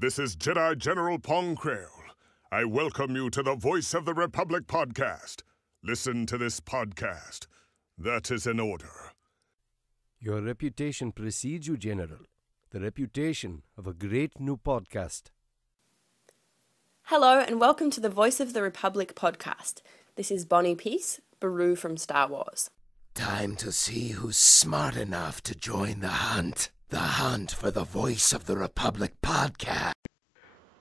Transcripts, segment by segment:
This is Jedi General Pong Crail. I welcome you to the Voice of the Republic podcast. Listen to this podcast. That is an order. Your reputation precedes you, General. The reputation of a great new podcast. Hello and welcome to the Voice of the Republic podcast. This is Bonnie Peace, Baru from Star Wars. Time to see who's smart enough to join the hunt. The hunt for the Voice of the Republic podcast.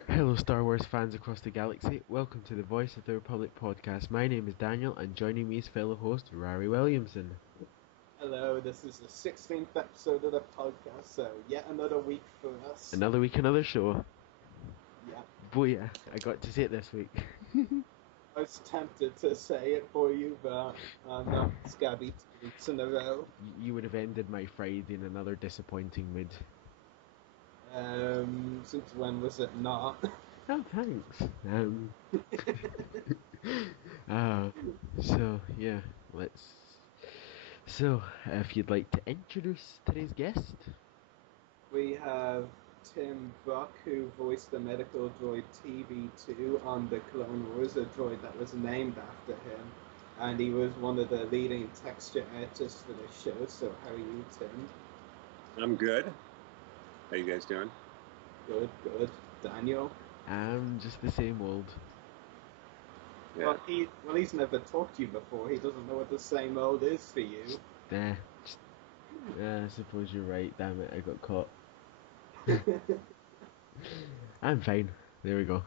Hello Star Wars fans across the galaxy, welcome to the Voice of the Republic podcast. My name is Daniel and joining me is fellow host Ruari Williamson. Hello, this is the 16th episode of the podcast, so yet another week for us. Another week, another show. Yeah. Booyah, I got to say it this week. I was tempted to say it for you, but I'm not scabby 2 weeks in a row. You would have ended my Friday in another disappointing mood. Since when was it not? Oh, thanks. So, yeah, So, if you'd like to introduce today's guest. We have Tim Buck, who voiced the medical droid TB2 on the Clone Wars, a droid that was named after him. And he was one of the leading texture artists for the show, so how are you, Tim? I'm good. How you guys doing? Good. Daniel? Just the same old. Yeah. Well, he's never talked to you before. He doesn't know what the same old is for you. I suppose you're right, damn it, I got caught. I'm fine, there we go.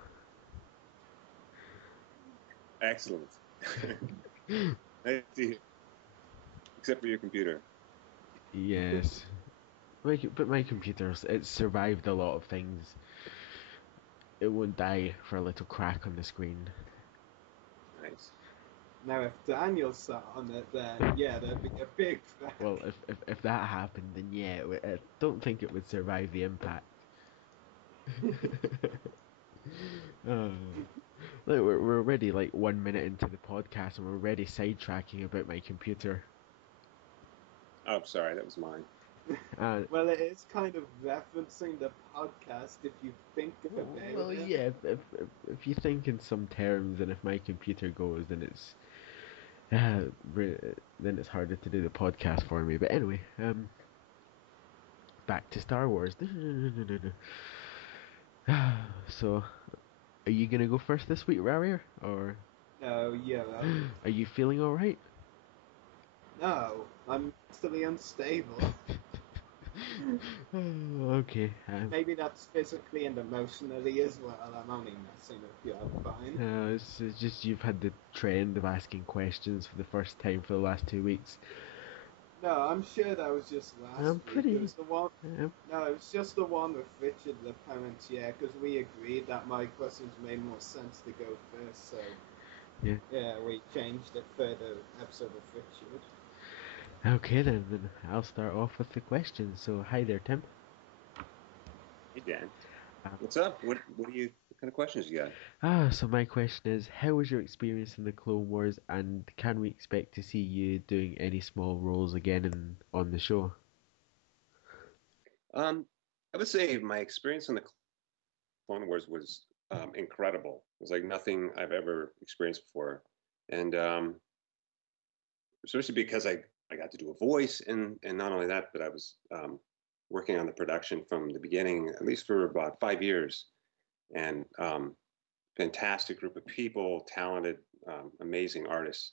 Excellent. Nice to hear. Except for your computer. Yes. But my computer, it's survived a lot of things. It won't die for a little crack on the screen. Nice. Now, if Daniel sat on it, then yeah, there'd be a big crack. Well, if that happened, then yeah, I don't think it would survive the impact. Look, we're already like 1 minute into the podcast and we're already sidetracking about my computer. Oh, sorry, that was mine. Well, it is kind of referencing the podcast if you think about it. Well, yeah, if you think in some terms, and if my computer goes, then it's harder to do the podcast for me. But anyway, back to Star Wars. So, are you gonna go first this week, Rarier, or? No, yeah. Are you feeling all right? No, I'm mentally unstable. Okay. Maybe that's physically and emotionally as well. I'm only messing with you. I'm fine. It's just you've had the trend of asking questions for the first time for the last 2 weeks. No, I'm sure that was just last week. It was the one. No, it was just the one with Richard the parent. Yeah, because we agreed that my questions made more sense to go first. So yeah, we changed it for the episode with Richard. Okay then I'll start off with the questions. So hi there, Tim. Hey, Dan. What's up? What kind of questions you got? So my question is, how was your experience in the Clone Wars, and can we expect to see you doing any small roles again on the show? I would say my experience in the Clone Wars was incredible. It was like nothing I've ever experienced before, and especially because I got to do a voice, and not only that, but I was working on the production from the beginning, at least for about 5 years, and fantastic group of people, talented, amazing artists.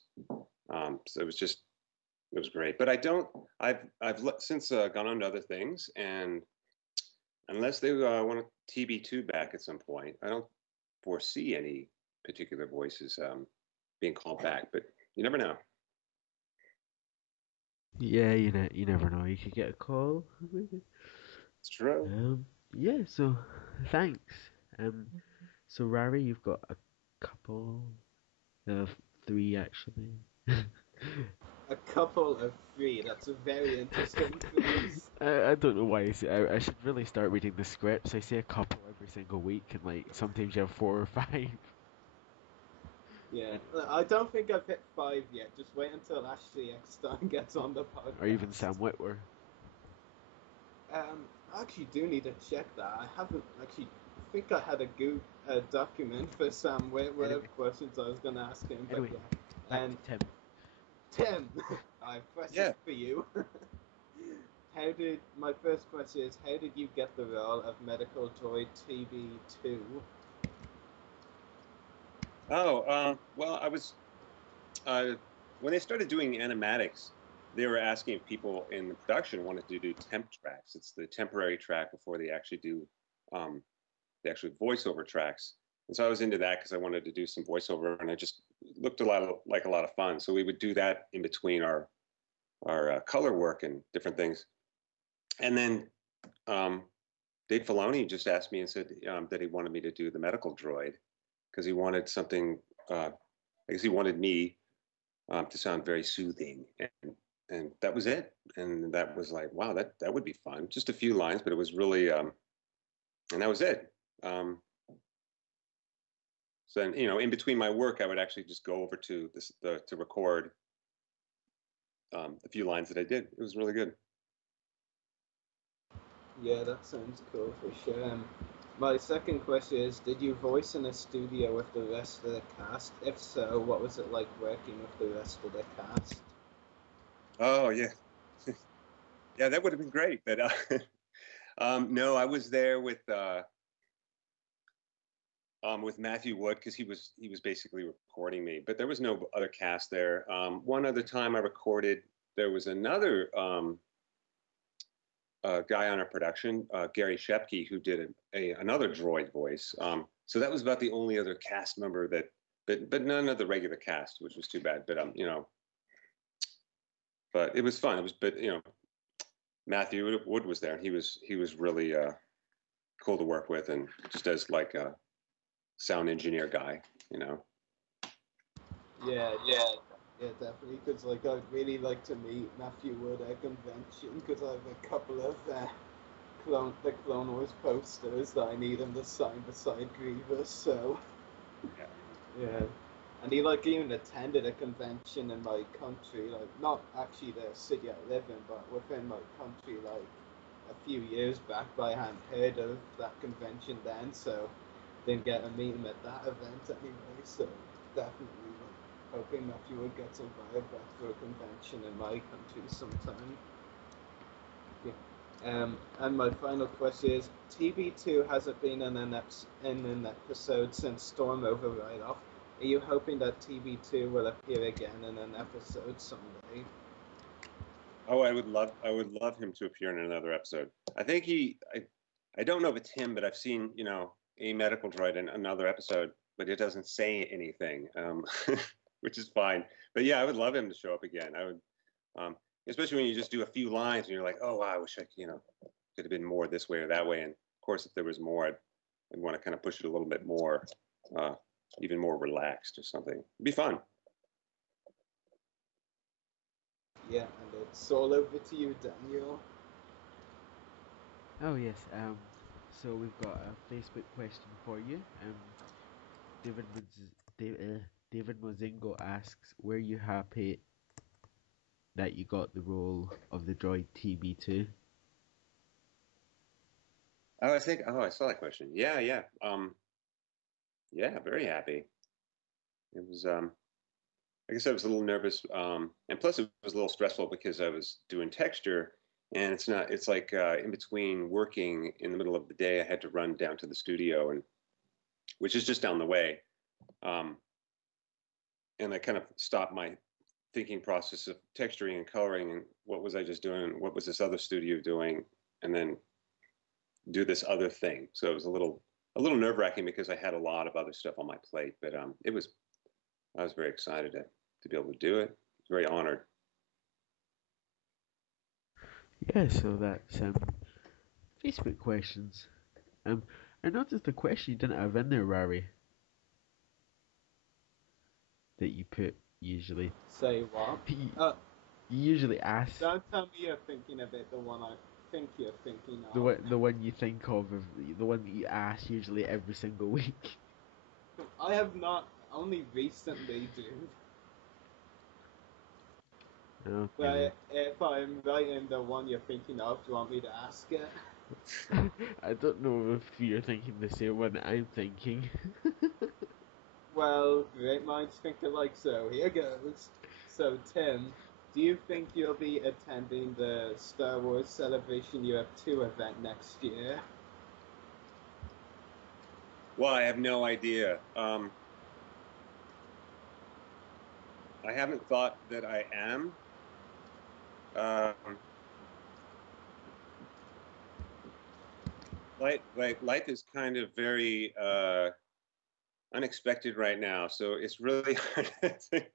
So it was great. But I've since gone on to other things, and unless they want a TB2 back at some point, I don't foresee any particular voices being called back. But you never know. Yeah, you never know. You could get a call. It's true. Yeah. So, thanks. So Rari, you've got a couple of 3 actually. A couple of 3. That's a very interesting phrase. I don't know why I should really start reading the scripts. I say a couple every single week, and like sometimes you have 4 or 5. Yeah, I don't think I've hit 5 yet. Just wait until Ashley Eckstein gets on the podcast. Or even Sam Witwer. I actually do need to check that. I haven't actually think I had a document for some questions I was going to ask him. Anyway, but yeah. And Tim. I press it for you. My first question is, how did you get the role of medical droid TB2? Well, I was, when they started doing animatics, they were asking if people in the production wanted to do temp tracks. It's the temporary track before they actually do the actual voiceover tracks. And so I was into that because I wanted to do some voiceover, and it just looked like a lot of fun. So we would do that in between our color work and different things. And then Dave Filoni just asked me and said that he wanted me to do the medical droid because he wanted something, I guess he wanted me to sound very soothing. And that was it. And that was like, wow, that would be fun. Just a few lines, but it was really, and that was it. So then, in between my work, I would actually just go over to to record a few lines that I did. It was really good. Yeah, that sounds cool for sure. My second question is, did you voice in a studio with the rest of the cast? If so, what was it like working with the rest of the cast? Oh, yeah. Yeah, that would have been great. But no, I was there with Matthew Wood because he was basically recording me. But there was no other cast there. One other time I recorded, there was another guy on our production, Gary Shepke, who did another droid voice. So that was about the only other cast member but none of the regular cast, which was too bad. But but it was fun. But Matthew Wood was there. He was really cool to work with, and just as like a sound engineer guy, Yeah, definitely. Because I'd really like to meet Matthew Wood at a convention because I have a couple of the Clone Wars posters that I need him to sign beside Grievous. So yeah. And he even attended a convention in my country, not actually the city I live in, but within my country, a few years back. But I hadn't heard of that convention then, so didn't get to meet him at that event anyway. So definitely hoping Matthew Wood gets invited back to a convention in my country sometime. Yeah. And my final question is, TB2 hasn't been in an episode since Storm Override off. Are you hoping that TB2 will appear again in an episode someday? Oh, I would love him to appear in another episode. I think I don't know if it's him, but I've seen, a medical droid in another episode, but it doesn't say anything, which is fine. But yeah, I would love him to show up again. I would, especially when you just do a few lines and you're like, oh, wow, I wish I, could have been more this way or that way. And of course, if there was more, I'd want to kind of push it a little bit more, even more relaxed or something. It'd be fun. Yeah, and it's all over to you, Daniel. Oh yes. So we've got a Facebook question for you. David Mozingo asks, "Were you happy that you got the role of the droid TB2?" Oh, I saw that question. Yeah. Yeah, very happy. It was, like I said, I was a little nervous. And plus it was a little stressful because I was doing texture, and it's like in between working in the middle of the day, I had to run down to the studio, which is just down the way. And I kind of stopped my thinking process of texturing and coloring and what was I just doing? What was this other studio doing? And then do this other thing. So it was a little nerve-wracking because I had a lot of other stuff on my plate, but I was very excited to be able to do it. Very honored. Yeah, so that's Facebook questions. I noticed the question you didn't have in there, Ruari, that you put usually. Say what? You usually ask. Don't tell me you're thinking of it, the one I think you're thinking of. The one you think of the one that you ask usually every single week. I have not, only recently, dude. Okay. But if I'm writing the one you're thinking of, do you want me to ask it? I don't know if you're thinking the same one I'm thinking. Well, great minds think alike, so here goes. So, Tim, do you think you'll be attending the Star Wars Celebration UF2 event next year? Well, I have no idea. I haven't thought that I am. Life is kind of very unexpected right now, so it's really hard to think.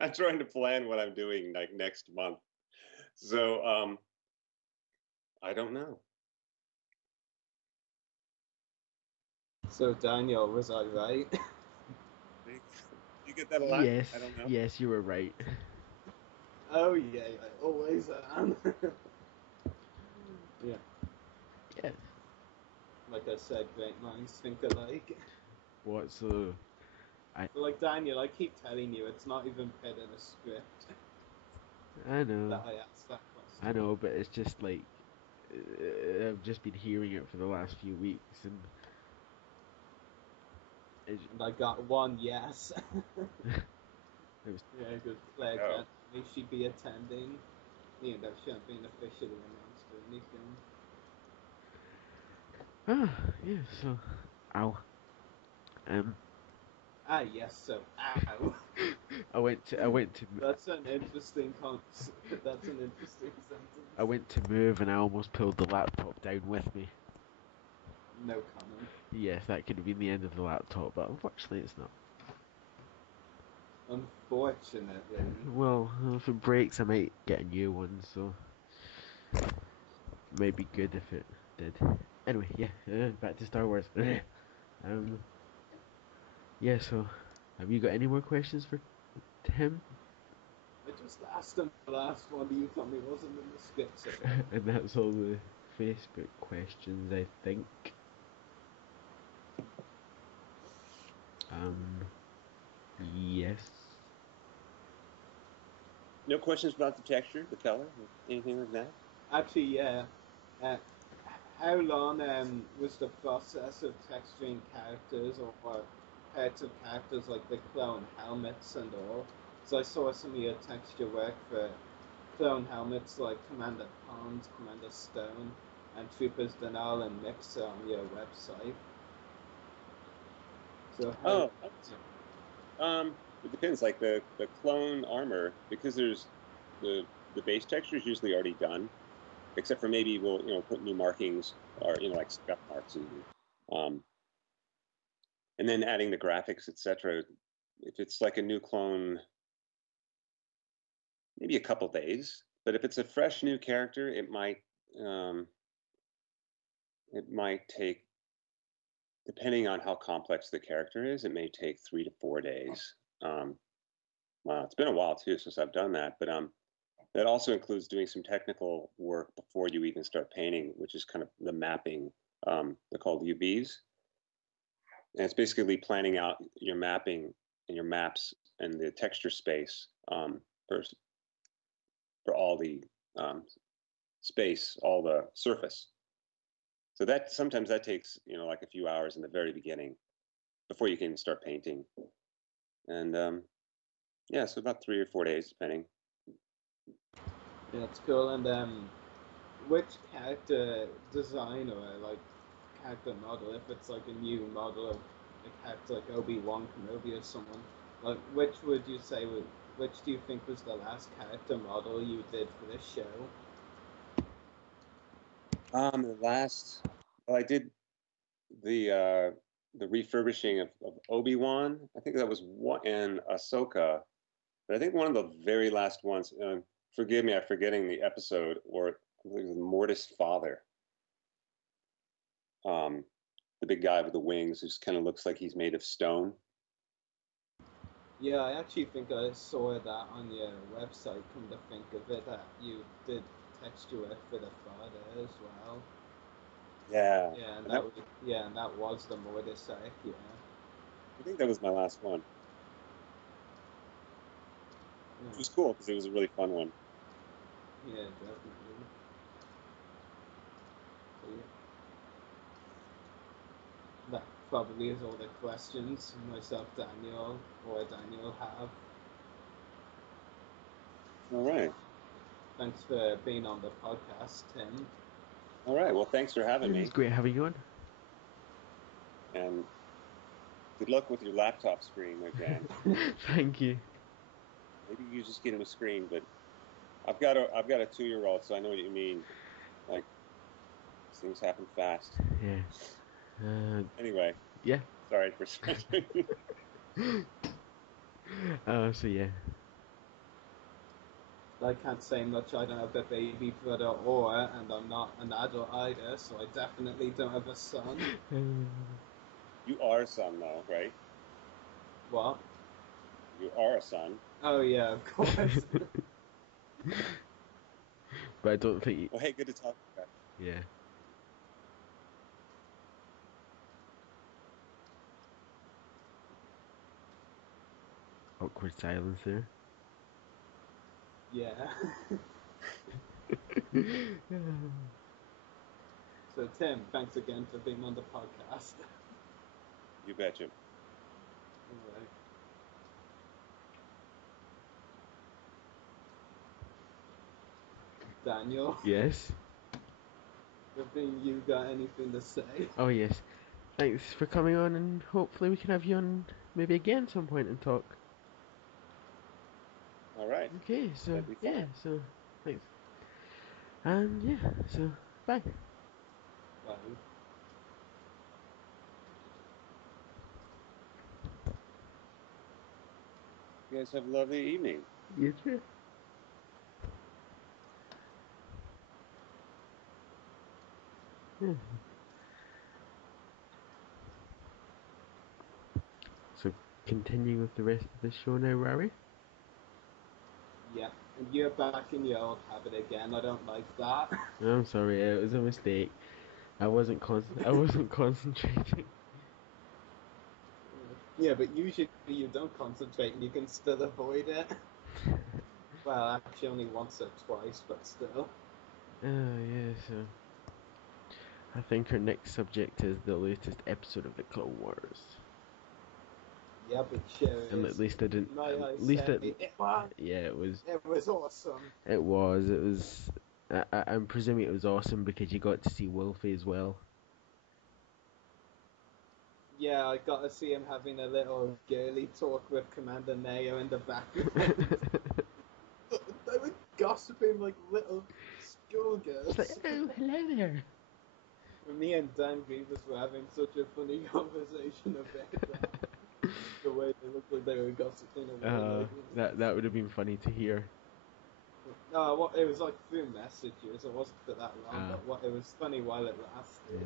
I'm trying to plan what I'm doing like next month. So I don't know. So, Daniel, was I right? You get that a lot? Yes, I don't know. yes, you were right. Oh, yeah, I always am. Yeah. Yes. Like I said, great minds think alike. What, so... But like, Daniel, I keep telling you, it's not even put in a script. I know. That I asked that question. I know, but it's just like... I've just been hearing it for the last few weeks, and... And I got one yes. Yeah, good. Claire can't me she'd be attending. You know, she hasn't been officially announced or anything. Yeah, so... Ow. Yes, so, ow. I went to... That's an interesting that's an interesting sentence. I went to move and I almost pulled the laptop down with me. No comment. Yes, that could have been the end of the laptop, but unfortunately it's not. Unfortunately. Well, if it breaks I might get a new one, so... It might be good if it did. Anyway, yeah, back to Star Wars. Yeah, so... Have you got any more questions for Tim? I just asked him the last one, but you told me it wasn't in the script. So. And that's all the Facebook questions, I think. Yes. No questions about the texture, the color, anything like that? Actually, yeah. How long was the process of texturing characters or parts of characters like the clone helmets and all? So I saw some of your texture work for clone helmets like Commander Pond, Commander Stone, and Troopers Denal and Mixer on your website. So it depends. Like the clone armor, because there's the base texture is usually already done, except for maybe we'll put new markings or like scuff marks and then adding the graphics, etc. If it's like a new clone, maybe a couple days. But if it's a fresh new character, it might take, depending on how complex the character is, it may take 3 to 4 days. Wow, it's been a while too since I've done that, but that also includes doing some technical work before you even start painting, which is kind of the mapping. They're called UBs, and it's basically planning out your mapping and your maps and the texture space for all the space, all the surface. So that sometimes that takes like a few hours in the very beginning before you can start painting, and yeah, so about 3 or 4 days depending. Yeah, that's cool. And which character design or like character model, if it's like a new model of a character like Obi-Wan Kenobi or someone, like which do you think was the last character model you did for this show? I did the refurbishing of Obi-Wan. I think that was one, and Ahsoka. But I think one of the very last ones, forgive me, I'm forgetting the episode, or I think it was Mortis' father. The big guy with the wings who kind of looks like he's made of stone. Yeah, I actually think I saw that on your website, come to think of it, that you did texture work for the father as well. Yeah. Yeah, and that was the Mortis arc, yeah. I think that was my last one. Yeah. It was cool because it was a really fun one. Yeah, definitely. So, yeah. probably is all the questions myself, Daniel, or Daniel have. All right. Thanks for being on the podcast, Tim. All right. Well, thanks for having me. It's great having you on. And good luck with your laptop screen, my friend. Thank you. Maybe you just get him a screen, but I've got a 2-year-old, so I know what you mean. Like, things happen fast. Yeah. Anyway. Yeah. Sorry for saying. So yeah. I can't say much. I don't have a baby brother and I'm not an adult either, so I definitely don't have a son. You are a son, though, right? What? You are a son. Oh yeah, of course. But I don't think. Well, hey, good to talk to you. Yeah. Awkward silence there. Yeah. So Tim, thanks again for being on the podcast. You betcha. Alright. Daniel, Yes. have you got anything to say? Oh yes. Thanks for coming on, and hopefully we can have you on maybe again some point and talk. All right. Okay, so That'd be fun. yeah, so thanks. And yeah, so bye. Bye. You guys have a lovely evening. You too. Yeah. So continuing with the rest of the show now, Ruari? Yeah, and you're back in your old habit again. I don't like that. I'm sorry, it was a mistake. I wasn't concentrating. Yeah, but usually you don't concentrate and you can still avoid it. Well, actually only once or twice, but still. Yeah, so I think our next subject is the latest episode of the Clone Wars. Yeah, but sure And is. at least I didn't. Yeah, it was. It was awesome. It was. I'm presuming it was awesome because you got to see Wolfie as well. Yeah, I got to see him having a little girly talk with Commander Neo in the background. They were gossiping like little schoolgirls. It's like, oh, hello there. Me and Dan Grievous were having such a funny conversation about that. The way they looked like they were gossiping away. That would have been funny to hear. No, it was like through messages. It wasn't for that long, but it was funny while it lasted.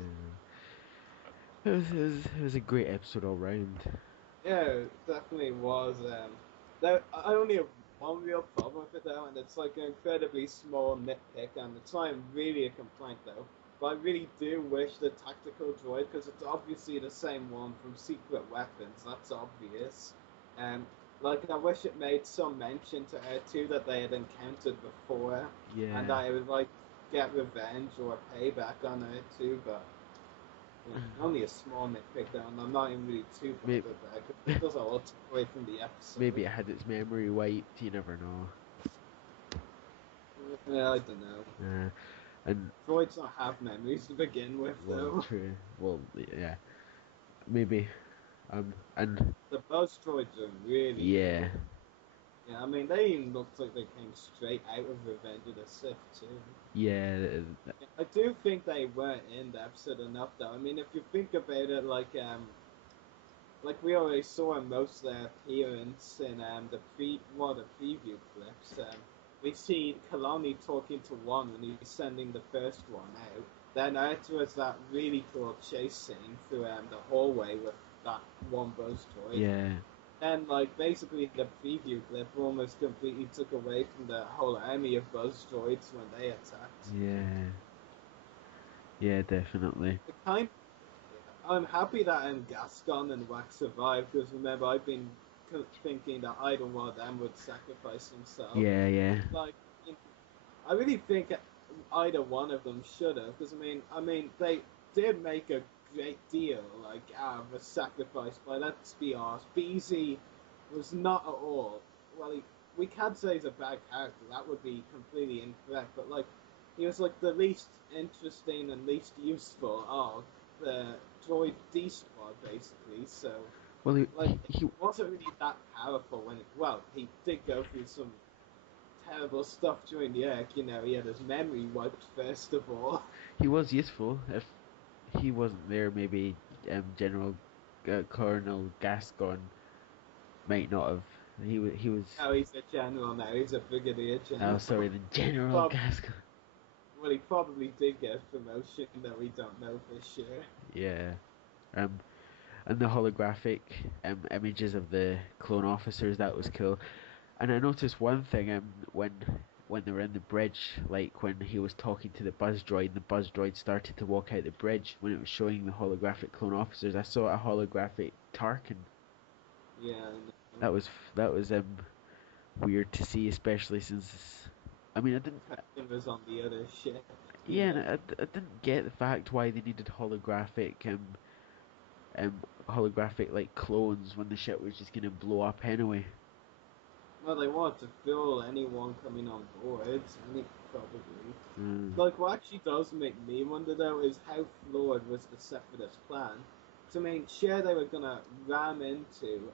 Yeah. It was a great episode all round. Yeah, it definitely was. I only have one real problem with it though, and it's like an incredibly small nitpick, and it's not really a complaint though. But I really do wish the tactical droid, because it's obviously the same one from Secret Weapons. That's obvious. Like, I wish it made some mention to her too that they had encountered before, Yeah. and that it would like get revenge or payback on her too. But only a small nitpick though, and I'm not even really too bothered there because it does a lot away from the episode. Maybe it had its memory wiped. You never know. Yeah, I don't know. And droids don't have memories to begin with, though. True. Well, yeah. Maybe. And the buzz droids are really yeah. cool. Yeah, I mean, they even looked like they came straight out of Revenge of the Sith, too. Yeah. I do think they weren't in the episode enough, though. I mean, if you think about it, like we already saw in most of their appearance in the preview clips. We see Kalani talking to one when he's sending the first one out. Then afterwards, that really cool chase scene through the hallway with that one buzz droid. Yeah. And like basically the preview clip almost completely took away from the whole army of buzz droids when they attacked. Yeah. Yeah, definitely. I'm happy that Gascon and Wax survived, because remember I've been thinking that either one of them would sacrifice himself. Yeah. Like, I really think either one of them should have, because I mean they did make a great deal, like, out of a sacrifice, but let's be honest, BZ was not at all, well, we can't say he's a bad character, that would be completely incorrect, but, like, he was, like, the least interesting and least useful of the droid D-Squad, basically, so, well, he wasn't really that powerful when he did go through some terrible stuff during the arc, he had his memory wiped first of all. He was useful. If he wasn't there, maybe General Colonel Gascon might not have. He was. No, he's a general now. He's a brigadier general. Oh, sorry, the General Gascon. Well, he probably did get a promotion that we don't know for sure. Yeah. And the holographic images of the clone officers, that was cool. And I noticed one thing when they were in the bridge, like when he was talking to the buzz droid, the buzz droid started to walk out the bridge when it was showing the holographic clone officers. I saw a holographic Tarkin. Yeah. That was weird to see, especially since I didn't. Tarkin was on the other ship. Yeah, and I didn't get the fact why they needed holographic holographic like clones when the ship was just gonna blow up anyway. Well, they wanted to fool anyone coming on board, probably. Like, what actually does make me wonder, though, is how flawed was the Separatist plan. So, sure, they were gonna ram into,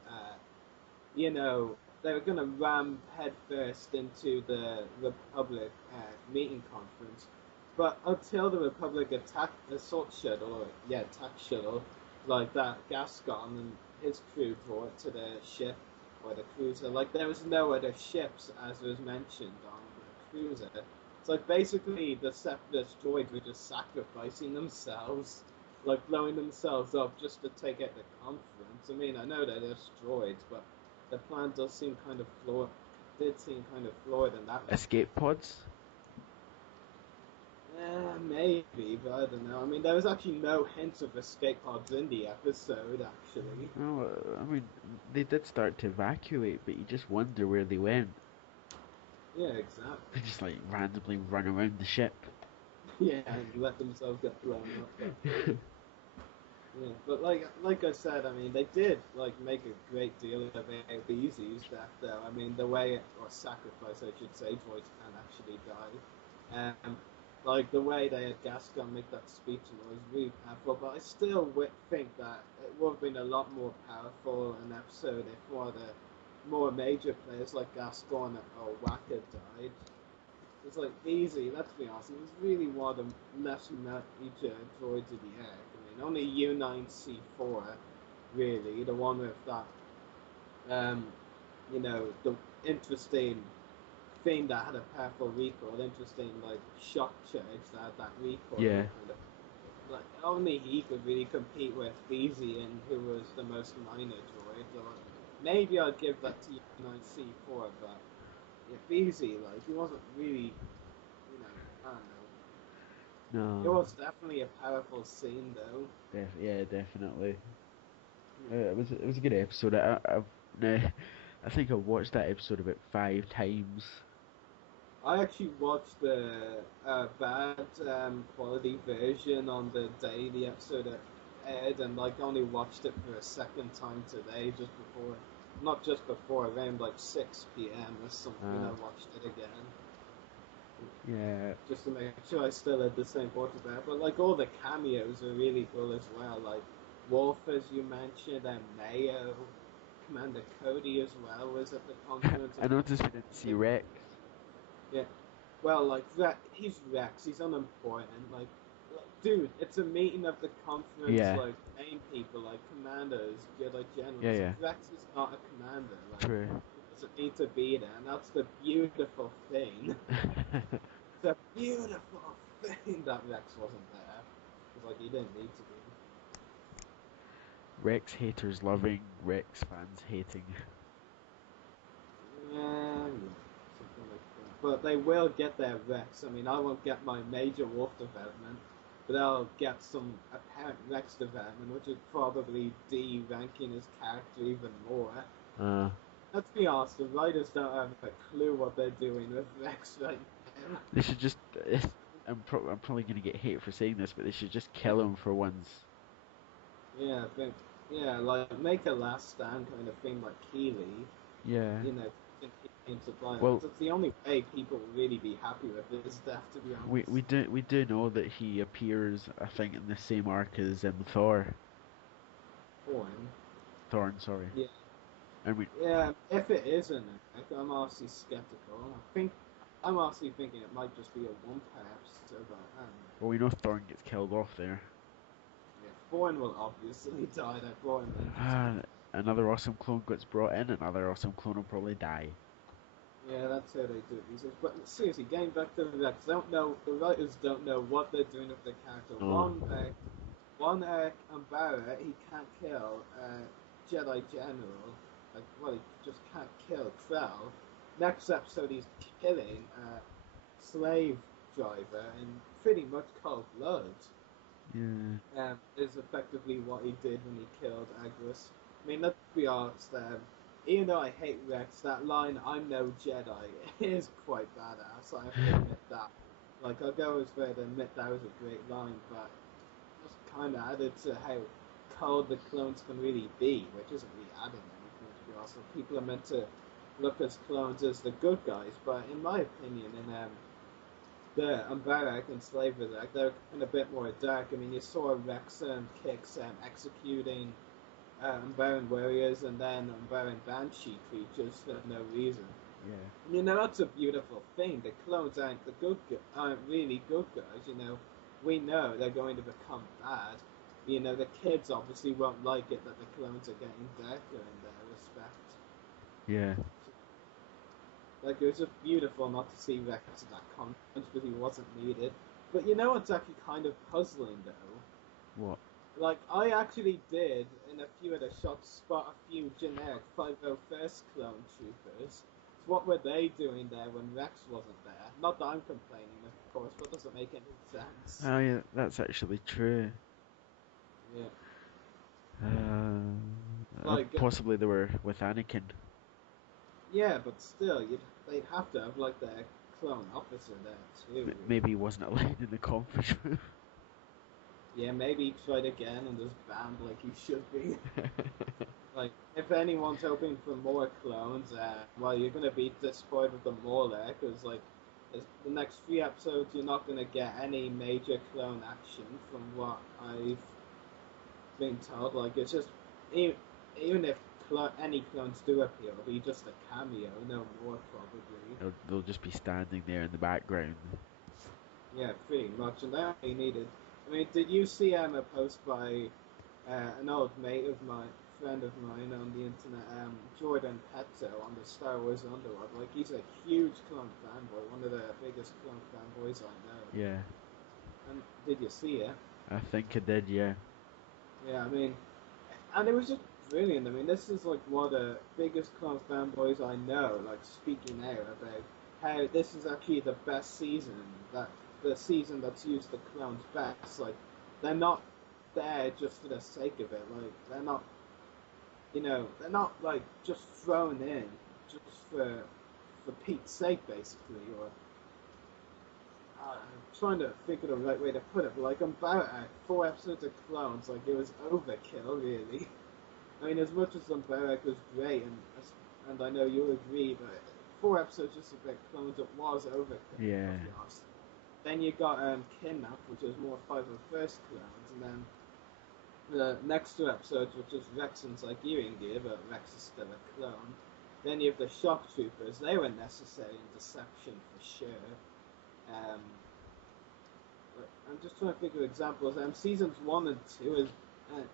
they were gonna ram headfirst into the Republic meeting conference, but until the Republic attacked the assault shuttle, attack shuttle, like that Gascon and his crew brought to the ship, or the cruiser, like there was no other ships, as was mentioned on the cruiser. It's like basically the Separatist droids were just sacrificing themselves, like blowing themselves up just to take out the conference. I know they're just droids, but the plan does seem kind of flawed. Did seem kind of flawed in that. Escape pods? Maybe, but I don't know. There was actually no hints of escape pods in the episode, actually. No, they did start to evacuate, but you just wonder where they went. Yeah, exactly. They just randomly run around the ship. Yeah, and let themselves get blown up. Yeah, but like I said, they did make a great deal of ABZ's death, though. The way, or sacrifice, I should say, droids can actually die. The way they had Gascon make that speech was really powerful, but I still think that it would have been a lot more powerful an episode if one of the more major players like Gascon or Waka died. It's easy, let's be honest, it was really one of the less major droids of the arc. Only U9C4, really, the one with that, the interesting thing that had a powerful recoil, interesting shock charge that had that recoil. Yeah. Only he could really compete with BZ, and who was the most minor droid. Or maybe I'd give that to U9C4, but BZ, he wasn't really, I don't know. No. It was definitely a powerful scene, though. Yeah, definitely. It was a good episode. I think I've watched that episode about 5 times. I actually watched the bad quality version on the day the episode aired, and only watched it for a second time today, around 6 p.m. or something. I watched it again. Yeah. Just to make sure I still had the same photo there. But all the cameos are really cool as well. Wolf, as you mentioned, and Mayo, Commander Cody as well was at the conference. I noticed we didn't see Rex. Yeah. Well, he's Rex. He's unimportant. Dude, it's a meeting of the conference. Yeah. Main people, commanders, generals. Yeah. Rex is not a commander. True. He doesn't need to be there, and that's the beautiful thing. It's a beautiful thing that Rex wasn't there. Because he didn't need to be. Rex haters loving, Rex fans hating. Something like that. But they will get their Rex. I won't get my major Wolf development, but I'll get some apparent Rex development, which is probably de-ranking his character even more. Let's be honest, the writers don't have a clue what they're doing with Rex right now. They should just... I'm probably going to get hate for saying this, but they should just kill him for once. Yeah, I think, yeah, like make a last stand kind of thing, like Keeley. Yeah. You know, into play. Well, That's the only way people will really be happy with his death, to be honest. we do know that he appears, I think, in the same arc as Thor. Thorn, sorry. Yeah. And we. Yeah, if it isn't, I'm honestly skeptical. I'm honestly thinking it might just be a one-pair episode. Well, we know Thorn gets killed off there. Yeah, Thorn will obviously die. That Thorn. Another awesome clone gets brought in. Another awesome clone will probably die. Yeah, that's how they do it these days. But seriously, getting back to Rex, the writers don't know what they're doing with the character. Oh. One Umbara, he can't kill Jedi General. Like, well, he just can't kill Krell. Next episode, he's killing slave driver in pretty much cold blood. Yeah. Is effectively what he did when he killed Agnes. I mean, let's be honest. Even though I hate Rex, that line "I'm no Jedi" is quite badass. I have to admit that. Like, I'll go as far to admit that was a great line, but just kind of added to how cold the clones can really be, which isn't really adding anything, to be honest. People are meant to look as clones as the good guys, but in my opinion, in the Umbarak and Slave Attack, they're kind of a bit more dark. I mean, you saw Rex Kix executing Umbaran warriors and then Umbaran Banshee creatures for no reason. Yeah. You know, that's a beautiful thing. The clones aren't really good guys. You know, we know they're going to become bad. You know, the kids obviously won't like it that the clones are getting darker in their respect. Yeah. Like, it was just beautiful not to see Rex in that conference, but he wasn't needed. But you know what's actually kind of puzzling, though? What? Like, I actually did, in a few of the shots, spot a few generic 501st clone troopers. So what were they doing there when Rex wasn't there? Not that I'm complaining, of course, but it doesn't make any sense. Oh yeah, that's actually true. Yeah. Possibly they were with Anakin. Yeah, but still, they'd have to have, like, their clone officer there, too. Maybe he wasn't allowed in the conference room. Yeah, maybe he tried again and just banned like he should be. Like, if anyone's hoping for more clones, well, you're going to be disappointed with them more there, because, like, the next 3 episodes, you're not going to get any major clone action from what I've been told. Like, it's just, even if any clones do appear, it'll be just a cameo, no more, probably. They'll just be standing there in the background. Yeah, pretty much, and they only needed. I mean, did you see a post by an old mate of mine, friend of mine on the internet, Jordan Petzo on the Star Wars Underworld? Like, he's a huge clone fanboy, one of the biggest clone fanboys I know. Yeah. And did you see it? I think I did, yeah. Yeah, I mean, and it was just brilliant. I mean, this is like one of the biggest clone fanboys I know, like, speaking out about how this is actually the best season, the season that's used the clones best. Like, they're not there just for the sake of it. Like, they're not, they're not like just thrown in just for Pete's sake, basically. Or I'm trying to think of the right way to put it. But like, about 4 episodes of clones, like, it was overkill, really. I mean, as much as Umbarak was great, and I know you'll agree, but 4 episodes just about clones, it was overkill. Yeah. To be honest. Then you got Kidnap, which is more 501st clones, and then the next 2 episodes, which is Rex and Zygerian gear, but Rex is still a clone. Then you have the Shock Troopers. They were necessary in Deception for sure. I'm just trying to think of examples. Seasons 1 and 2 is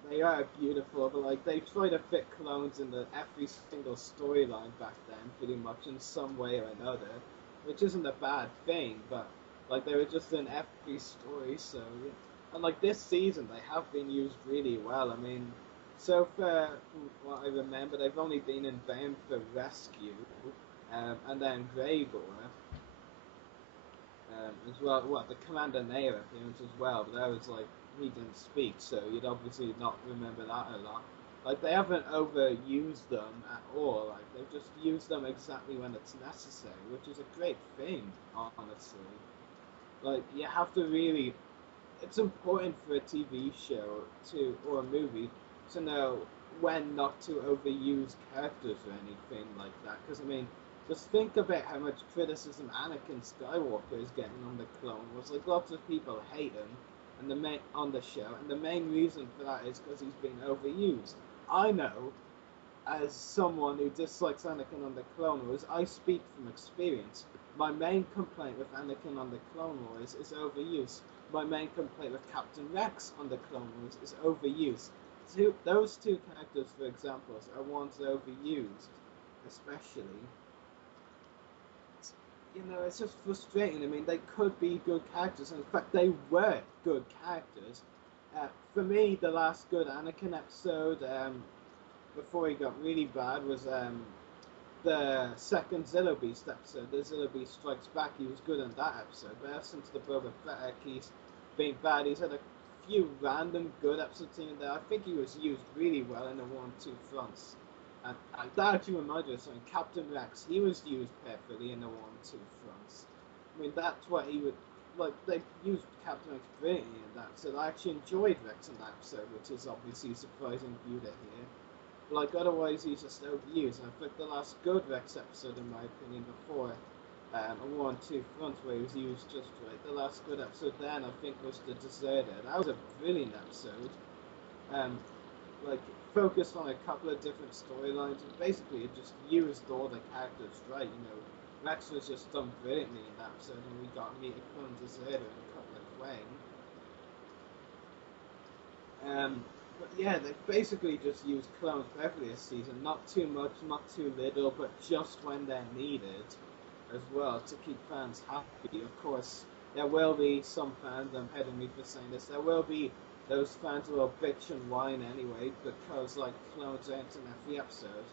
they are beautiful, but like they try to fit clones into every single storyline back then, pretty much in some way or another, which isn't a bad thing. But like they were just in every story, so yeah. And like this season, they have been used really well. I mean, so far, from what I remember, they've only been in Bound for Rescue, and then Gregor. As well, the Commander Nair appearance as well, but that was like, he didn't speak, so you'd obviously not remember that a lot. Like, they haven't overused them at all, like, they've just used them exactly when it's necessary, which is a great thing, honestly. Like, you have to really, it's important for a TV show or a movie to know when not to overuse characters or anything like that. Because I mean, just think about how much criticism Anakin Skywalker is getting on the Clone Wars. Like lots of people hate him, on the show, and the main reason for that is because he's been overused. I know, as someone who dislikes Anakin on the Clone Wars, I speak from experience. My main complaint with Anakin on the Clone Wars is overuse. My main complaint with Captain Rex on the Clone Wars is overuse. Those two characters, for example, are ones overused, especially. You know, it's just frustrating. I mean, they could be good characters, and in fact, they were good characters. For me, the last good Anakin episode, before he got really bad, was the second Zillo Beast episode. The Zillo Beast Strikes Back. He was good in that episode, but ever since the Boba Fett, he's been bad. He's had a few random good episodes in there. I think he was used really well in the 1-2 fronts. And that actually reminds me of something. Captain Rex, he was used perfectly in the 1-2 fronts. I mean, that's what he would... Like, they used Captain Rex brilliantly in that episode. I actually enjoyed Rex in that episode, which is obviously surprising for you to hear. Like, otherwise he's just overused. And I think the last good Rex episode, in my opinion, before a 1-2 front where he was used just right, the last good episode then, I think, was The Deserter. That was a brilliant episode. Like, focused on a couple of different storylines, and basically it just used all the characters right, you know. Rex was just done brilliantly in that episode, and we got to meet a clone Deserter in a couple of ways. But yeah, they basically just used clones perfectly this season. Not too much, not too little, but just when they're needed as well to keep fans happy. Of course, there will be some fans, I'm heading me for saying this, there will be those fans who will bitch and whine anyway because, like, clones aren't in every episode.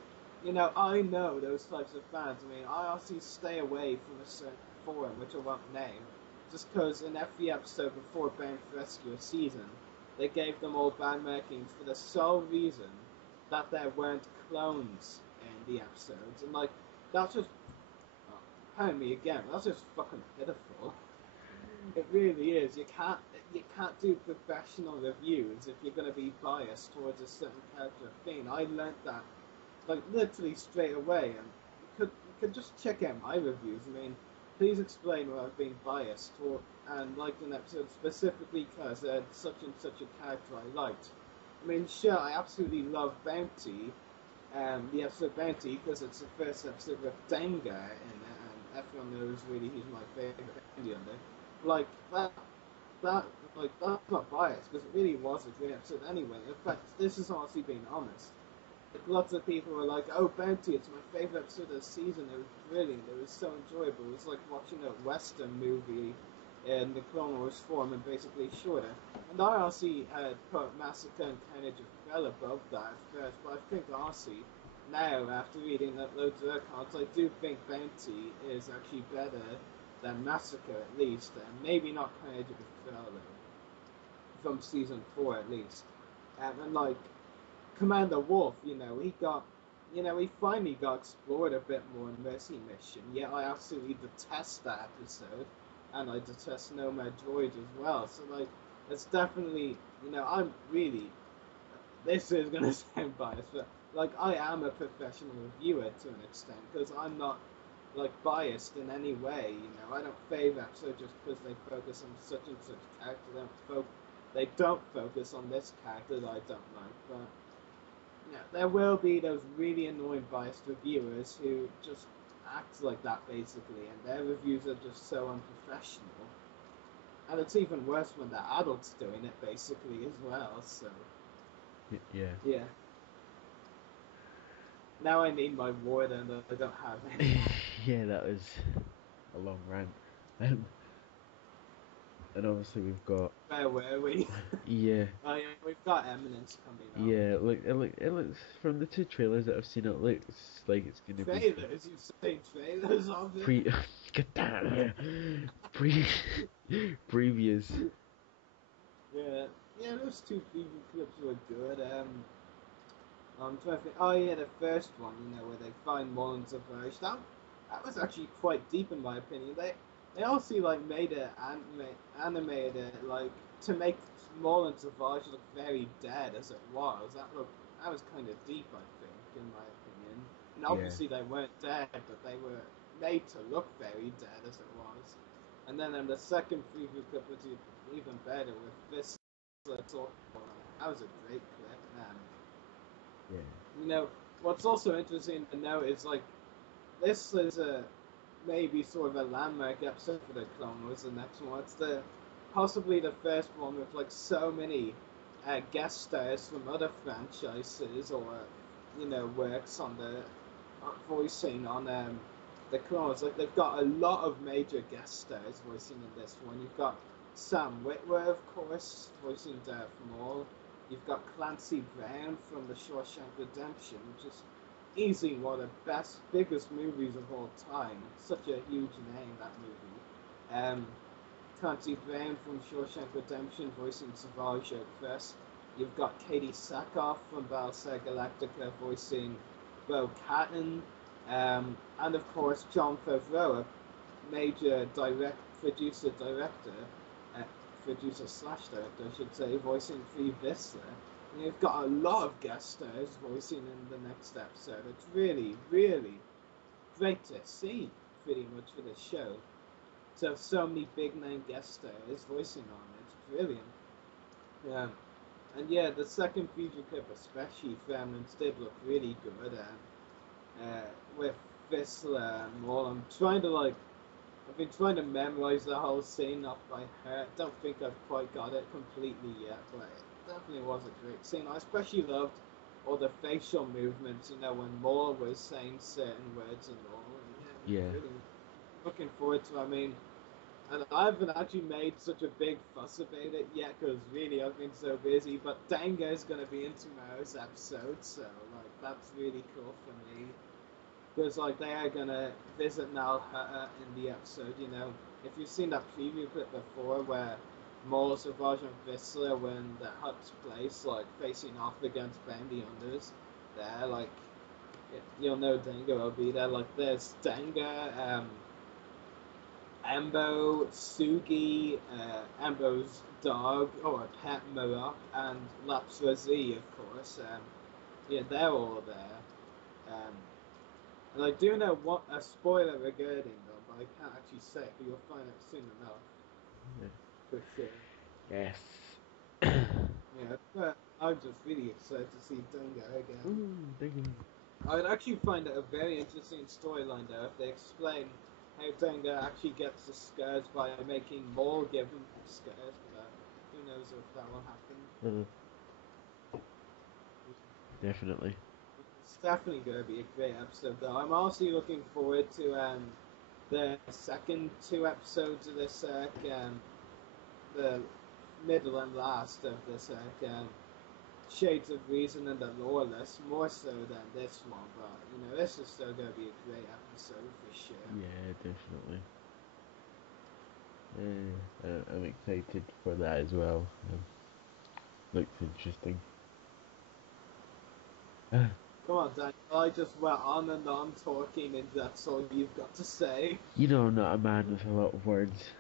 You know, I know those types of fans. I mean, I honestly stay away from a certain forum, which I won't name, just because in every episode before Bound for Rescue a season, they gave them all bad markings for the sole reason that there weren't clones in the episodes. And, like, that's just... Oh, pardon me again, but that's just fucking pitiful. It really is. You can't do professional reviews if you're going to be biased towards a certain character thing. I learnt that, like, literally straight away. And you could just check out my reviews. I mean, please explain why I've been biased toward and liked an episode specifically because they had such and such a character I liked. I mean, sure, I absolutely love Bounty, the episode Bounty, because it's the first episode with Dengar in it, and everyone knows really he's my favourite Bounty on there. Like, that's not biased, because it really was a great episode anyway. In fact, this is honestly being honest. Like, lots of people were like, oh, Bounty, it's my favourite episode of the season, it was brilliant, it was so enjoyable, it was like watching a western movie in the Clone Wars form and basically shorter. And I honestly had put Massacre and Carnage of Krell above that at first, but I think honestly, now, after reading loads of accounts, I do think Bounty is actually better than Massacre at least, and maybe not Carnage of Krell though, from season 4 at least. And like, Commander Wolf, he finally got explored a bit more in Mercy Mission, yet I absolutely detest that episode, and I detest Nomad Droid as well, so like, it's definitely, I'm really, this is gonna sound biased, but like, I am a professional reviewer to an extent, because I'm not, like, biased in any way, I don't favour episodes just because they focus on such and such character, they don't focus on this character that I don't like, but there will be those really annoying biased reviewers who just act like that basically, and their reviews are just so unprofessional. And it's even worse when they're adults doing it basically as well, so... Yeah. Now I need my water and I don't have any. Yeah, that was a long rant. And obviously we've got... Where were we? Yeah. Oh yeah, we've got Eminence coming up. Yeah, it looks from the 2 trailers that I've seen, it looks like it's gonna be... Trailers? You've seen trailers of it? Previous. Yeah, those 2 preview clips were good. I'm trying to think. Oh yeah, the first one, where they find Mullins of Irish. That was actually quite deep in my opinion. They also like made it animated it like to make Maul and Savage look very dead as it was, that was kind of deep, I think, in my opinion. And obviously they weren't dead, but they were made to look very dead as it was. And then in the second preview clip was even better with this talk. That was a great clip, man. You know, what's also interesting to note is like this is maybe sort of a landmark episode for the Clone Wars. The next one, it's possibly the first one with like so many guest stars from other franchises or works on the voicing on the Clone Wars. Like they've got a lot of major guest stars voicing in this one. You've got Sam Witwer, of course, voicing Darth Maul. You've got Clancy Brown from The Shawshank Redemption, which is easily one of the biggest movies of all time. Such a huge name, that movie. Clancy Brown from Shawshank Redemption voicing Savage Opress. You've got Katie Sackhoff from Battlestar Galactica voicing Bo-Katan. And of course Jon Favreau, a major producer/director, I should say, voicing Free Vista. And you've got a lot of guest stars voicing in the next episode. It's really, really great to see, pretty much, for the show. So many big name guest stars voicing on it. It's brilliant. Yeah. And yeah, the second feature clip especially, Remnants did look really good. With Vissla and Maul, I've been trying to memorize the whole scene off by heart. Don't think I've quite got it completely yet, but it definitely was a great scene. I especially loved all the facial movements, when Maul was saying certain words and all. And yeah. Really looking forward to it. And I haven't actually made such a big fuss about it yet, because really I've been so busy, but Dango's going to be in tomorrow's episode, so that's really cool for me. Because they are gonna visit Nal Hutta in the episode. If you've seen that preview clip before where Maul, Savage, and Vissla were in the Hutt's place, facing off against Bounty Hunters, there, you'll know Dango will be there. There's Danga, Ambo, Sugi, Ambo's dog, or a pet Marok, and Lapsrazi, of course. They're all there. And I do know what a spoiler regarding them, but I can't actually say it, but you'll find out soon enough. For sure. Yes. But I'm just really excited to see Dunga again. Dunga. I would actually find it a very interesting storyline though if they explain how Dunga actually gets the scars by making Maul give him scars, but who knows if that will happen. Definitely. It's definitely going to be a great episode, though. I'm also looking forward to the second 2 episodes of this arc, the middle and last of this arc, Shades of Reason and the Lawless, more so than this one, but, this is still going to be a great episode for sure. Yeah, definitely. I'm excited for that as well. Looks interesting. Come on, Dan. I just went on and on talking, and that's all you've got to say. I'm not a man with a lot of words.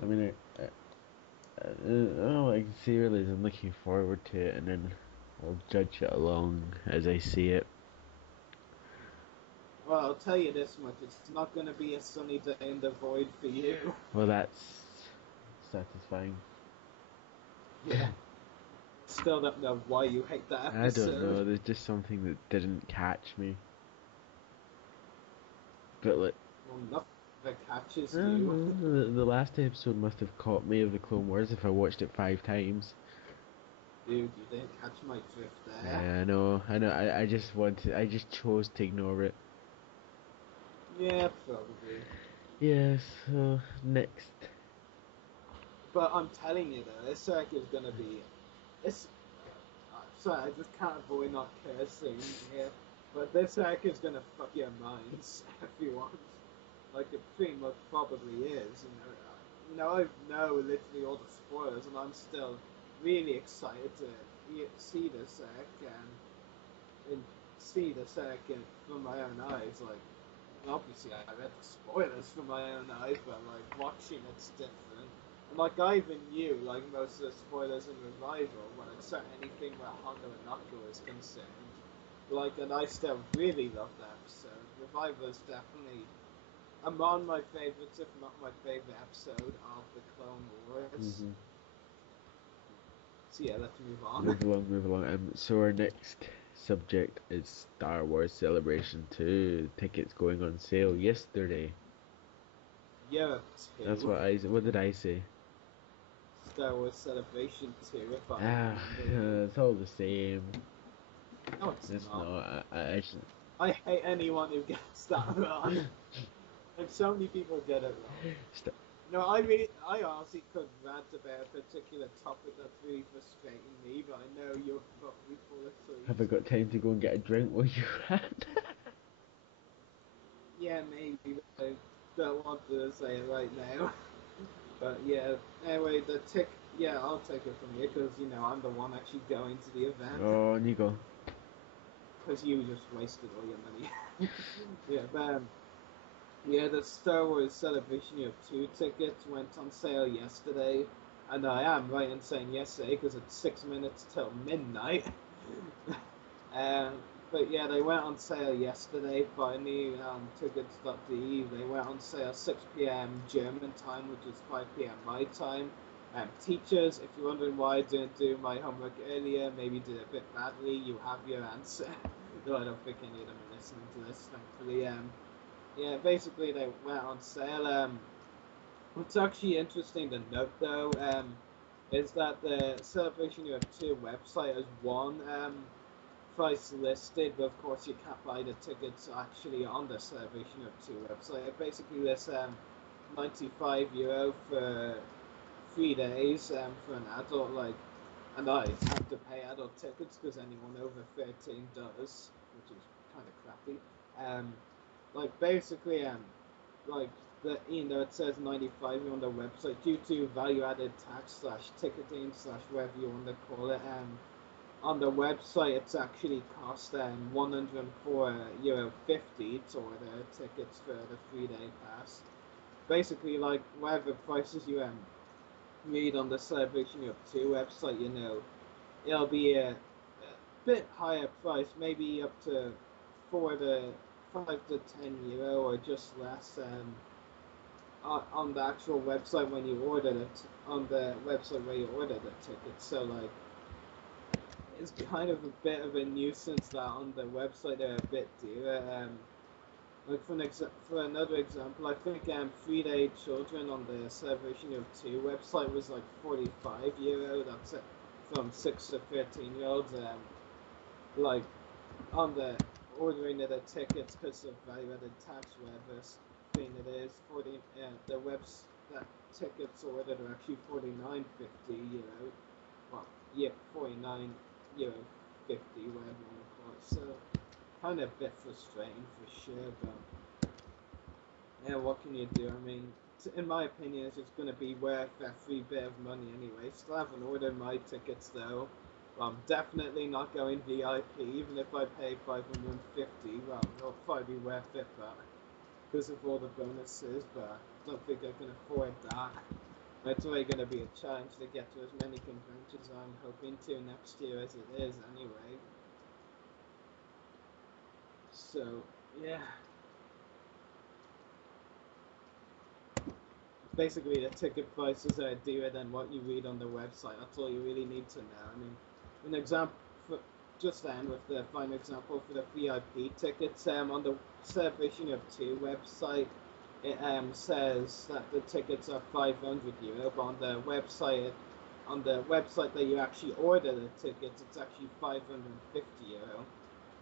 Yeah, all I can say really is I'm looking forward to it, and then I'll judge it along as I see it. Well, I'll tell you this much, it's not going to be a sunny day in the void for you. Well, that's satisfying. Yeah. Still don't know why you hate that episode. I don't know, there's just something that didn't catch me. But Well, nothing that catches you. The last episode must have caught me of the Clone Wars if I watched it 5 times. Dude, you didn't catch my drift there. Yeah, I know. I just chose to ignore it. Yeah, probably. Yes, so next. But I'm telling you though, this arc is gonna be... sorry, I just can't avoid not cursing here. But this arc is gonna fuck your minds, everyone. It pretty much probably is, I know literally all the spoilers, and I'm still really excited to see this arc, and see this arc from my own eyes, obviously I read the spoilers from my own eyes, but like watching it's different. And like I even knew like most of the spoilers in Revival when it's anything where Hondo and Knuckle is concerned. Like, and I still really love that episode. Revival is definitely among my favorites, if not my favorite episode of the Clone Wars. Mm-hmm. So yeah, let's move on. Move along. So our next subject is Star Wars Celebration 2. Tickets going on sale yesterday. Yeah, That's what did I say? Star Wars Celebration 2, if I it's all the same. No, it's not. I hate anyone who gets that wrong. And so many people get it wrong. No, I honestly could rant about a particular topic that's really frustrating me, but I know you're probably full of sleep. Have I got time to go and get a drink while you rant? Yeah, maybe, but I don't want to say it right now. But yeah, anyway, I'll take it from you, because, I'm the one actually going to the event. Oh, Nico. Because you just wasted all your money. Yeah, but... yeah, the Star Wars Celebration of 2 tickets went on sale yesterday, and I am right in saying yesterday because it's 6 minutes till midnight. But yeah, they went on sale yesterday. Buy me tickets.de. They went on sale 6 p.m. German time, which is 5 p.m. my time. Teachers, if you're wondering why I didn't do my homework earlier, maybe did it a bit badly, you have your answer. Though I don't think any of them are listening to this, thankfully. Yeah, basically they went on sale. What's actually interesting to note though, is that the Celebration You Have 2 website has one price listed, but of course you can't buy the tickets actually on the Celebration You Have 2 website. It basically lists €95 for 3 days for an adult, and I have to pay adult tickets because anyone over 13 does, which is kind of crappy. Basically, it says 95 on the website due to value-added tax / ticketing / whatever you want to call it. On the website, it's actually cost €104.50 to order tickets for the 3-day pass. Basically, like whatever prices you read on the Celebration You Have 2 website, it'll be a bit higher price, maybe up to 5 to €10 or just less on the actual website when you order it, on the website where you order the tickets. So like it's kind of a bit of a nuisance that on the website they're a bit dearer. Like for another example, I think 3-day children on the Celebration of 2 website was like €45. That's it, from 6 to 13-year-olds. Like on the ordering of the tickets because of value-added tax, whatever thing it is, that tickets ordered are actually €49.50. Well, yeah, €49.50, whatever you want to call it. So kind of a bit frustrating for sure, but yeah, what can you do? I mean, in my opinion, it's just going to be worth that free bit of money anyway. Still haven't ordered my tickets though. Well, I'm definitely not going VIP, even if I pay $550. Well, it'll probably be worth it, but because of all the bonuses, but I don't think I can afford that. It's already going to be a challenge to get to as many conventions I'm hoping to next year as it is anyway. So, yeah. Basically, the ticket prices are dearer than what you read on the website. That's all you really need to know. I mean, an example, just to end with the final example for the VIP tickets, on the Celebration of 2 website, it says that the tickets are €500, but on the website that you actually order the tickets, it's actually €550.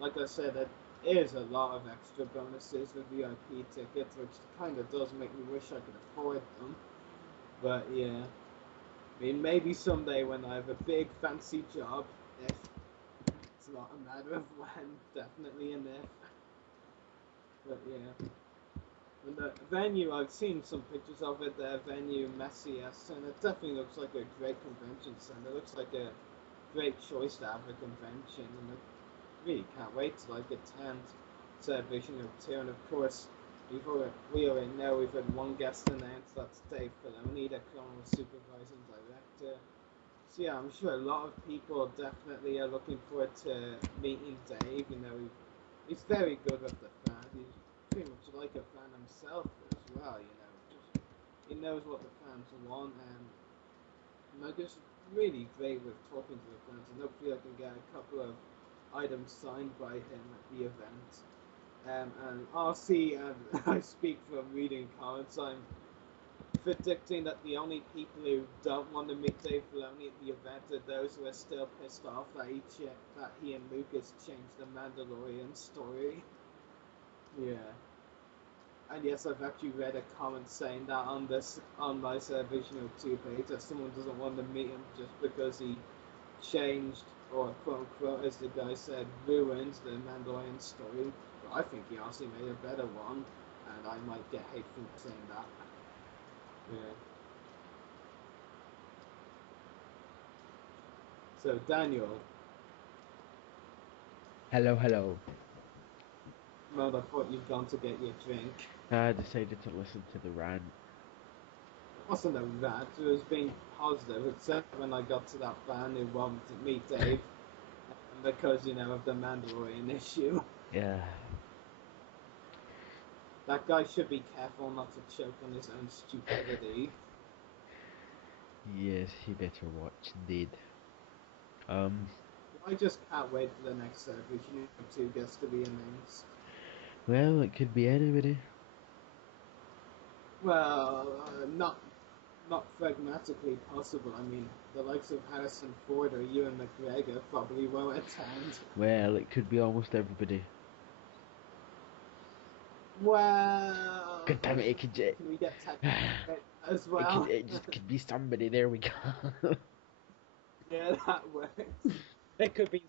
Like I said, it is a lot of extra bonuses with VIP tickets, which kind of does make me wish I could afford them. But yeah, I mean, maybe someday when I have a big fancy job, if it's not a matter of when, definitely an if. But yeah. And the venue, I've seen some pictures of it, the venue, Messias, and it definitely looks like a great convention center. It looks like a great choice to have a convention, and I really can't wait to attend Celebration of 2, and of course, we already know we've had one guest announced, that's Dave Filoni, the Clone supervising director. So yeah, I'm sure a lot of people definitely are looking forward to meeting Dave. You know, he's very good with the fans. He's pretty much like a fan himself as well. You know, just he knows what the fans want, and like it's really great with talking to the fans. And hopefully, I can get a couple of items signed by him at the event. And I'll see. I speak from reading comments. I'm predicting that the only people who don't want to meet Dave Filoni at the event are those who are still pissed off that he and Lucas changed the Mandalorian story. Yeah. And yes, I've actually read a comment saying that on my Visional 2 page that someone doesn't want to meet him just because he changed, or quote unquote, as the guy said, ruined the Mandalorian story. But I think he honestly made a better one, and I might get hate for saying that. Yeah. So, Daniel. Hello. Well, I thought you'd gone to get your drink. I decided to listen to the rant. It wasn't a rant, it was being positive, except when I got to that fan who wanted to meet Dave, because, you know, of the Mandalorian issue. Yeah. That guy should be careful not to choke on his own stupidity. Yes, he better watch indeed. I just can't wait for the next Vision 2 gets to be announced. Well, it could be anybody. Well, not pragmatically possible. I mean, the likes of Harrison Ford or Ewan McGregor probably won't attend. Well, it could be almost everybody. Well, God damn it, can we get as well? It just could be somebody, there we go. Yeah, that works. It could be...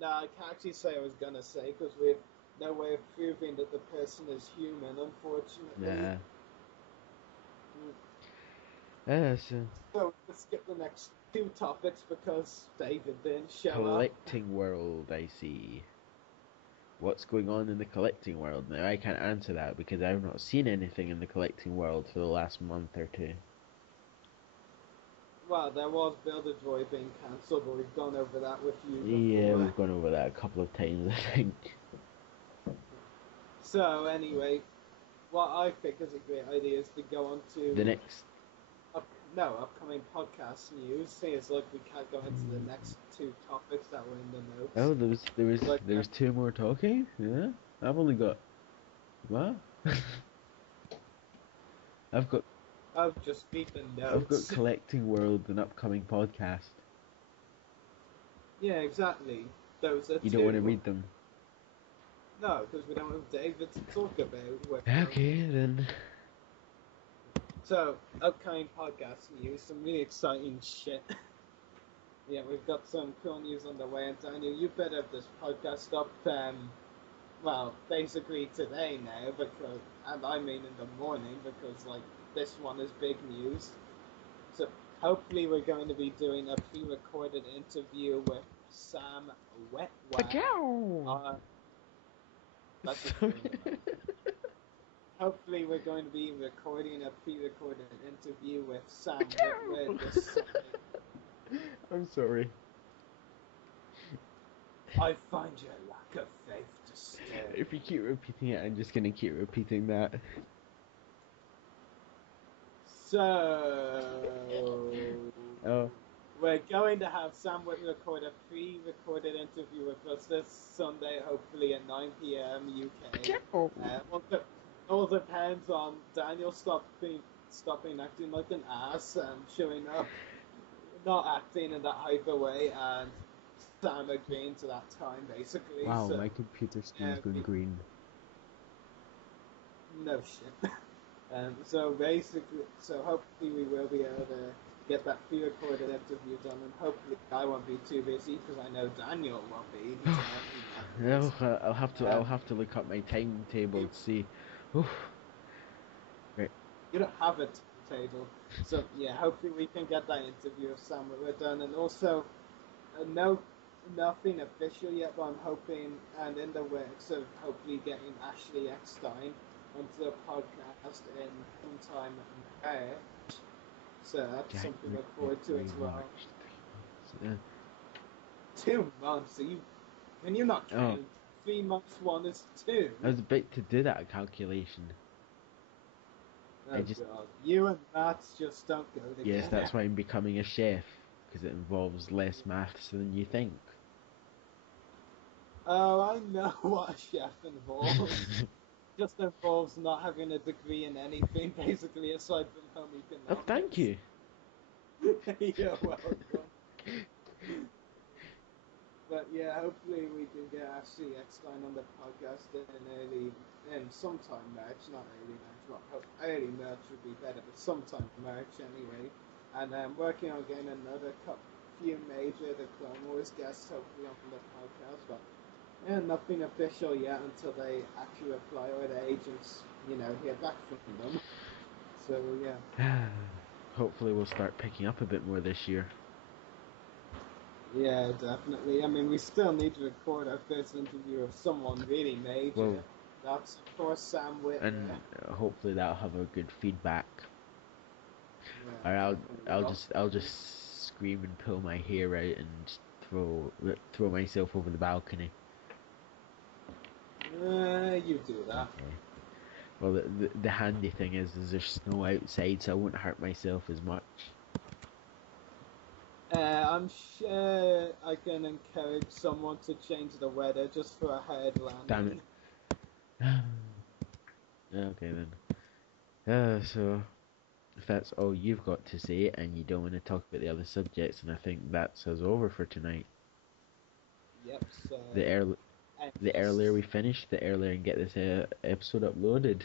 No, I can't actually say I was going to say, because we have no way of proving that the person is human, unfortunately. Yeah. So, let's skip the next 2 topics, because David didn't show up. Collecting world, I see. What's going on in the collecting world? Now, I can't answer that, because I've not seen anything in the collecting world for the last month or 2. Well, there was Build-A-Droid being cancelled, but we've gone over that with you before. Yeah, we've gone over that a couple of times, I think. So, anyway, what I think is a great idea is to go on to... The next... upcoming podcast news. See, it's like we can't go into the next 2 topics that were in the notes. Oh, there was 2 more talking? Yeah? I've only got... What? I've just read the notes. I've got collecting world and upcoming podcast. Yeah, exactly. Those are You don't want to read them? No, because we don't have David to talk about. Okay, then. So, upcoming podcast news, some really exciting shit. Yeah, we've got some cool news on the way, and Daniel, you better have this podcast up, well, basically today now, because, and I mean in the morning, because, like, this one is big news. So, hopefully we're going to be doing a pre-recorded interview with Sam Wetwag. Hopefully we're going to be recording a pre-recorded interview with Sam Wetwag this Sunday. I'm sorry. I find your lack of faith disturbing. If you keep repeating it, I'm just going to keep repeating that. So... Oh. We're going to have Sam Wetwag record a pre-recorded interview with us this Sunday, hopefully at 9 PM UK. All depends on Daniel stopping acting like an ass and showing up, not acting in that hyper way, and Sam agreeing to that time, basically. Wow, so, my computer screen's going green. No shit. So hopefully we will be able to get that pre-recorded interview done, and hopefully I won't be too busy, because I know Daniel won't be. No, I'll have to look up my timetable to see. Oof. Right. You don't have a timetable, so yeah. Hopefully we can get that interview of Sam Wetwag done, and also nothing official yet, but I'm hoping, and in the works of hopefully getting Ashley Eckstein onto the podcast in sometime in May. So that's something to look forward to as well. 2 months? Can you not count? 3 months, 1 is 2. I was about to do that calculation. Oh God, you and maths just don't go together. Yes, that's why I'm becoming a chef, because it involves less maths than you think. Oh, I know what a chef involves. Just involves not having a degree in anything, basically, aside from home economics. Oh, thank you. You're welcome. But yeah, hopefully we can get Ashley Eckstein on the podcast in sometime March, not early March. Well, early March would be better, but sometime March anyway. And I'm working on getting another few major The Clone Wars guests hopefully on the podcast, but yeah, nothing official yet until they actually reply or the agents, hear back from them. So yeah. Hopefully we'll start picking up a bit more this year. Yeah, definitely. I mean, we still need to record our first interview of someone really major. Well, that's, of course, Sam Whitmer. And hopefully that'll have a good feedback. Yeah, or I'll just scream and pull my hair out and throw myself over the balcony. You do that. Okay. Well, the handy thing is there's snow outside, so I won't hurt myself as much. I'm sure I can encourage someone to change the weather just for a hard landing. Damn it. Okay then. So if that's all you've got to say and you don't want to talk about the other subjects, and I think that's us over for tonight. Yep. So the earlier we finish, the earlier I can get this episode uploaded.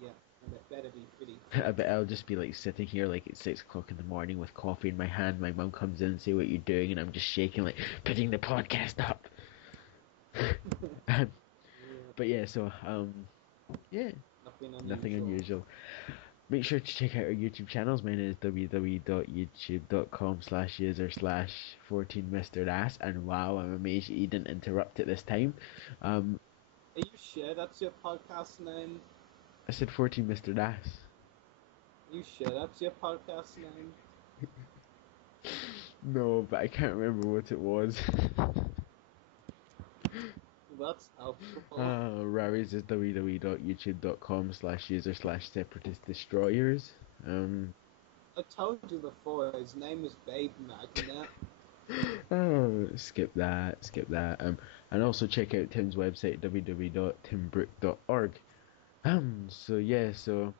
Yeah, and it better be pretty. I bet I'll just be like sitting here like at 6 o'clock in the morning with coffee in my hand. My mum comes in and say what you're doing, and I'm just shaking like putting the podcast up. But yeah, so yeah, nothing unusual. Make sure to check out our YouTube channels. Mine is www.youtube.com/user/14mrdass. And wow, I'm amazed you didn't interrupt it this time. Are you sure that's your podcast name? I said 14 Mr. Das. You sure that's your podcast name? No, but I can't remember what it was. That's helpful. Ruari's is www.youtube.com/user/separatist destroyers. I told you before, his name is Babe Magnet. Oh, skip that. And also check out Tim's website, www.timbrook.org. So yeah, so...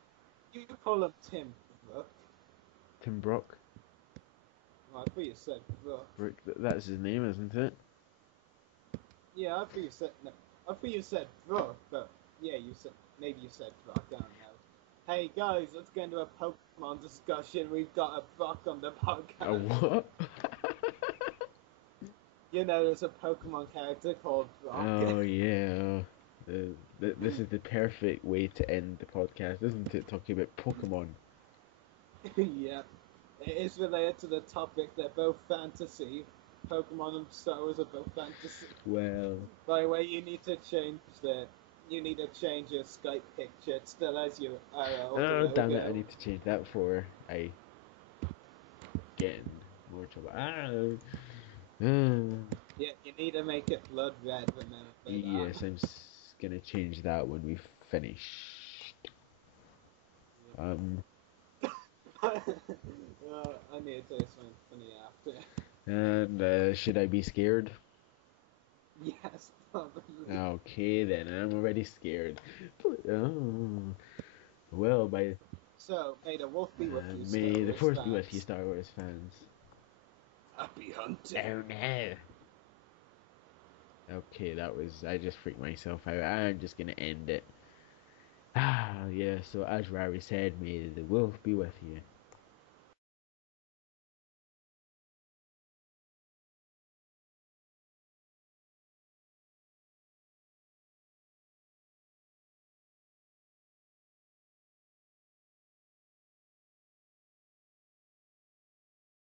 You call him Tim Brook? Tim Brook? Oh, I thought you said Brook. Brook, that's his name, isn't it? Yeah, I thought you said Brook, but yeah, maybe you said Brook, I don't know. Hey guys, let's get into a Pokemon discussion. We've got a Brook on the podcast. A what? There's a Pokemon character called Brock. Oh yeah. This is the perfect way to end the podcast, isn't it? Talking about Pokemon. Yeah. It is related to the topic. They're both fantasy. Pokemon and Star Wars are both fantasy. Well... By the way, you need to change your Skype picture. It still has your RL. Oh, damn it, I need to change that before I get in more trouble. Yeah, you need to make it blood red, remember that. Yes, I'm gonna change that when we've finished. I need to say something funny after. And, should I be scared? Yes, probably. Okay, then, I'm already scared. Well, So, may the wolf be with you, may the force be with you, Star Wars fans. Happy hunting. Oh no. Okay, I just freaked myself out. I'm just gonna end it. Yeah, so as Ruari said, may the wolf be with you.